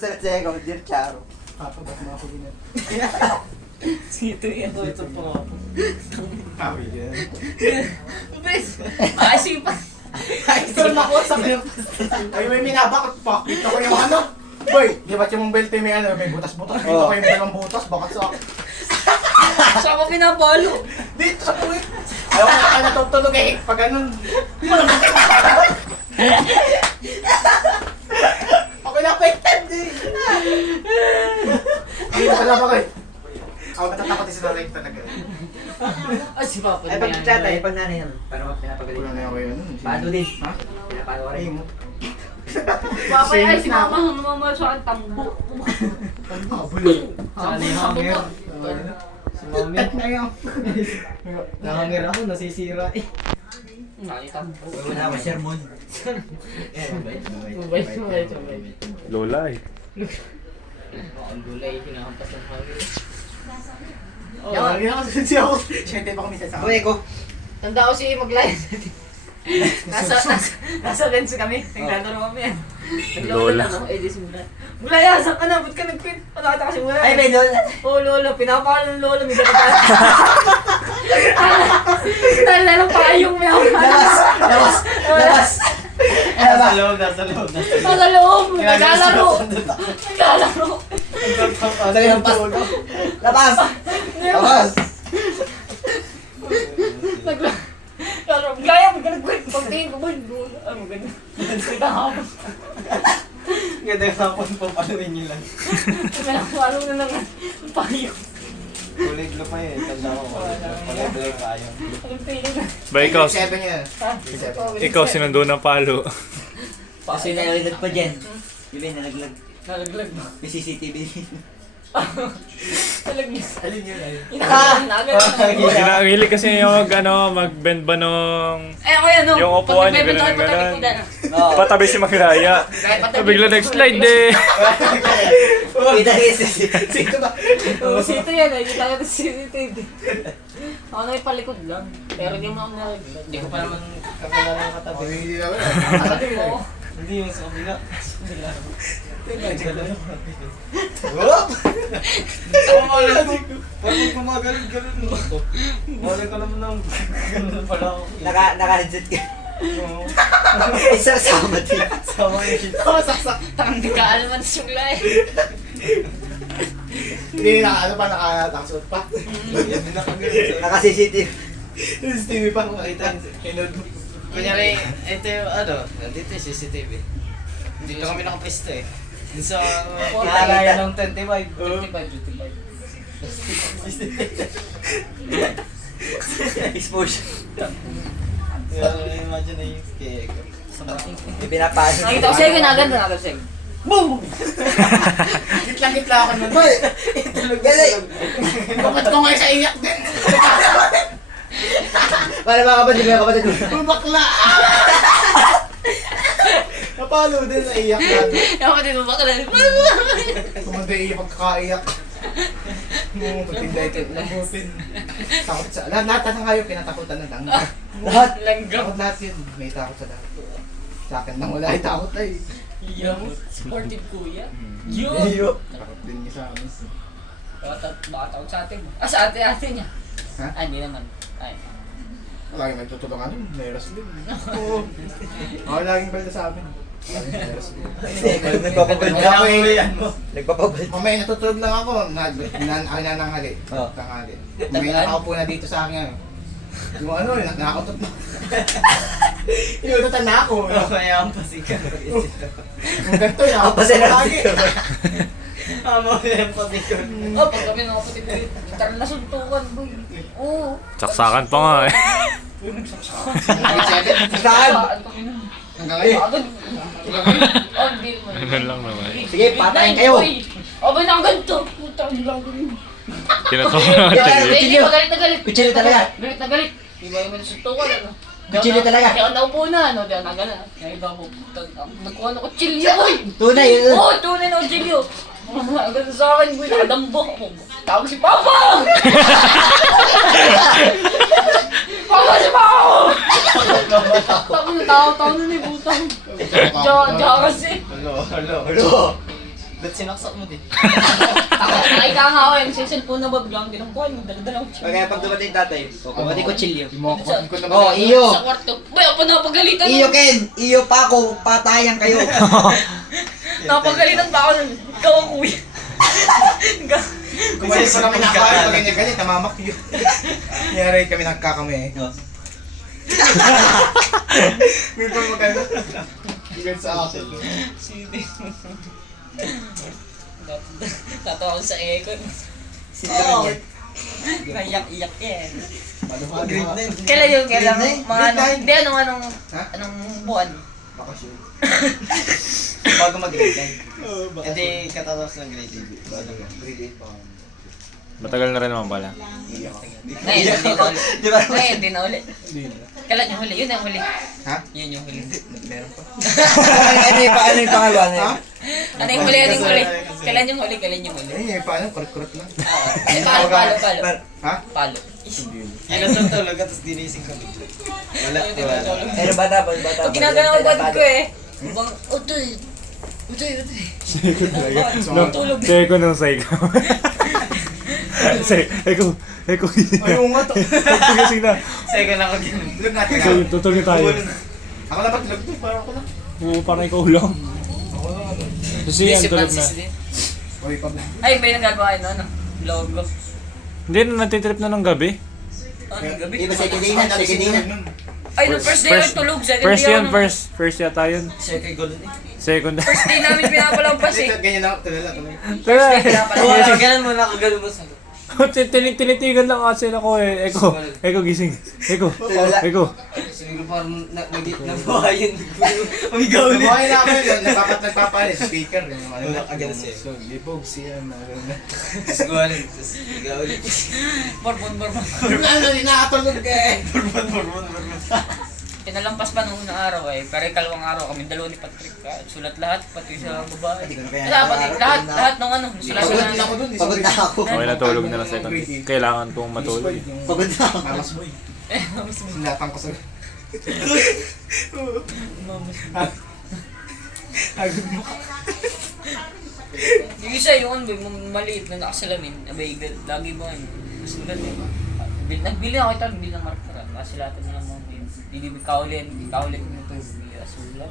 Sa Diego, Dear Charo. Papa, ba't mo ako ginat? Sito yan. Ito po ako. Kami yan. Bes, maasipan. Ito na ako sa ay, may minabakot pa. Ito ko yung ano. Boy, di ba yung belt may ano, may butas-butas. Ito ko yung dalawang butas, bakit sa akin? Saan ko pinapalo? Dito sa puwit. Ayaw ko na natutulog eh. Pag ganun. Ako na-affected eh. Dito pala ba kayo? Ako natatakot din sa life talaga. Ah, si Papa Ay, pag chat ay, pag nanay naman. Paano ka pinapagaling? Wala na ako yun. Paano din? Ha? Pinapalo ka Ay rin. mo. Papa ay si Mama namamahal sa akin tambo. Bulol. Sana yung hanger. Si Mami. Ngayon. Nangangir ako, nasisira eh. Nakitambo. Wala ako, sermon. Mabait. Lola eh. Ang gulay, hinahampas ng hanger. Oh, lagi na kasi siya ako. Siyempre pa kami sa sama. Uy, ko. Tanda ko si Maglayan. Nasa lens kami. Naglalaro kami yan. Lola. Naglolo na, eh di simula. Maglayan, saan ka na? Ba't ka nag-quit? Nakata kasi mula. Ay, may doon. Oo, Lola. Pinapakala ng Lola. May dala pa. Tala lang payong may ako. Labas! Nasa loob. Nasa loob. Naglalaro. Sabi ng pas. Labas! Labas! Naglalaro. Maglayan, ba't ka nag-quit? Pagtingin ko ba yung Lola? Ano ganun? Nagkahapon. Ganda yung hapon po, paluin nyo lang. Pinapalo na lang ang payong. Kulig na pa eh, tanda ko. Kulig pa ayaw. Anong feeling na? Ba ikaw, 7 yan. ikaw sinundo ng palo. Kasi nalaglag pa dyan. Yung may nalaglag. Nalaglag ba? May CCTV. Nalaglag. Alin yun? Inahalan na agad. Ang hilig kasi yung mag-bend ba nung Eh ako yan, no? Yung upuan Pag niya, nagbebenta ganun, ako, ganun. patabi ko Oo. patabi si Magraya. Kahit patabi. Bigla nag-slide eh. Kita rin Sito ba? Oo, sito yan, eh. Kita ko sa CCTV. Ako na ipalikod lang. Pero hindi mo ako nalaglag. Hindi ko pa naman kapala ng katabi. Hindi naman. Oo. Hindi yung sa kabila. Parang gumagaling-galing mo. Wala ka naman ng gano'n pala ako. Naka-headset ka. Isa sama din. Sama yung shit. Saksak. Tangang di ka alaman sa sugla eh. Hindi ano pa, nakasuot pa. Hindi nakagaling. Naka-CCTV. Yung CCTV pa kung makita. Kunyari, ito yung ano, dito yung CCTV. Dito kami nakapisto eh. Dito sa Kita. ng 25. 25. Exposure. Imagine na yung kaya ko. May pinapasok. Nakita ko sa'yo, ginaganda na ako sa'yo. Boom! Gitlang-gitla ako nun. Boy! Galing! Bakit ko ngayon sa iyak din? Para mga kapatid mo. Bakla! Napalo din sa iyak natin. Ako din mo ba ka na? Kumanda iyak pagkakaiyak. Pagtinday ka nabutin. Takot sa... Lahat ng hayop pinatakutan na lang. Lahat. Langgam. Takot lahat yun. May takot sa lahat. Sa akin nang wala ay takot ay. Yung sportive kuya. Iyo. Yun! Takot din niya sa amin. Baka tawag sa atin mo. Ah, sa ate niya. Ha? Ay, hindi naman. Ay. Laging nagtutulungan yun. Meros din. Oo. Ako laging balda sa amin. Laging meros din. Nagpapabal Kaya ako Nagpapabal. mamaya natutulog lang ako. Nananghali. Oo. Tanghali. Mamaya nakaupo na dito sa akin. Yung ano, nakakutot na. Inututan na ako. Kaya ang pasikan. Yung ganito, Ang nakakutot pasaya na lagi. Amo yung pasikan. Oh, pag kami nakapatid ko yun, gitar na suntukan, boy. Oo. Saksakan pa nga eh. Saan? Hanggang ngayon. Agad. Oh, hindi naman. Ganun lang naman. Sige, patayin kayo. Oh, ba na ganito? Putang lang ko yun. Tinatawa na Yeah, siya. Hindi pa galit na galit. Kutsilo talaga. Galit na galit. Di ba yung suntukan, ano? Kutsilo talaga. Kaya ako naupo na, ano? Di ako nagana. Kaya iba ko, nagkuha ng kutsilyo, boy. Tunay yun. Oo, tunay na kutsilyo. Agad sa akin, boy, nakadambok ako. Tawag si Papa! Papa si Papa! Tapos natawa-tawa na ni Butang. Diyan kasi. Hello. Ano? Ba't sinaksak mo din? Nakita nga ako yung cellphone na babiglang ginampuan. Dala-dala ko siya. Kaya pag dumating tatay, pati ko chilyo. Imukutin ko naman. Oh, iyo. Sa kwarto. Bay, ako napagalitan. Iyo Ken, iyo pa ako, patayan kayo. Napagalitan pa ako nun. Ikaw ang kuya. Kung hindi pa namin nakakain, pag ganyan, tamamak yun. Nangyari kami nagkakami eh. May pa maganda. Bigyan sa akin. Sini. Tatawa ko sa Econ. Oo. Naiyak-iyak yan. Grade 9. Kailan yung kailan? Grade nine? Mga ano? Hindi, anong Ha? anong buwan? Bakasyon. Bago mag-grade 9. Hindi katatapos ng grade 8. Bago mo. Grade 8 pa. Matagal na rin naman pala. Ngayon, hindi na ulit. Di ba? Ngayon, hindi na ulit. Hindi na. Kailan yung huli? Yun ang huli. Ha? Yun yung huli. Meron pa. Ano yung pangalawa na Ha? yun? Ano yung huli? Ano yung huli? Kailan yung huli? Kailan yung huli? Ay, paano? Kurot-kurot lang. Eh, palo, palo, palo. Ha? Palo. Yan ang tutulog at tapos dinising kami. Wala. Wala. Pero bata pa, bata pa. Pag ginagana ko bad ko eh. Bang, utoy. Utoy, utoy. Tulog. Seko nung psycho. Eko. Ayaw nga to. Pagkagising na. Second ako din. Tulog natin So, nga. tutulog tayo. Ako lang ba tulog to? Parang ako lang. Oo, parang ikaw lang. Ako lang ano. Kasi Hindi yan, si tulog na. Francis din. Uy, pabla. Ay, may nagagawa yun, ano? Logo. Hindi na natitrip na ng gabi. Ano yung gabi? Iba second day na, second day na. Ay, no, first day ako tulog. Second First day yun, ako. first yata yun. Second goal din. Second. First day namin pinapalampas eh. Ganyan ako. Tulala, tulala. Tara. Ganun mo na kagano mo sa. Tinitigan lang kasi ako eh. Eko gising. Eko. Siguro parang nabuhayin. Umigaw ulit. Nabuhay na ako yun. Nagpapalit. Speaker. Ano na Agad siya. So, libog siya. Tapos guwanin. Tapos umigaw ulit. Borbon. Ano, di nakatulog ka eh. Borbon. Pinalampas pa nung unang araw eh. Pero ikalawang araw kami dalawa ni Patrick. Sulat lahat, pati sa babae. Lahat nung ano. Sulat Pagod sa din ako dun. Pagod na ako. Okay, natulog na lang second. Kailangan kong matulog. Pagod na ako. Mamas boy. Sinatang ko sa... Agad mo ka. Yung isa yung maliit na nakasalamin. Abay, lagi mo ano. Sulat eh. Nagbili ako ito, nagbili ng markera. Kasi lahat na lang mga bibig kaulit mo ito. Sulat.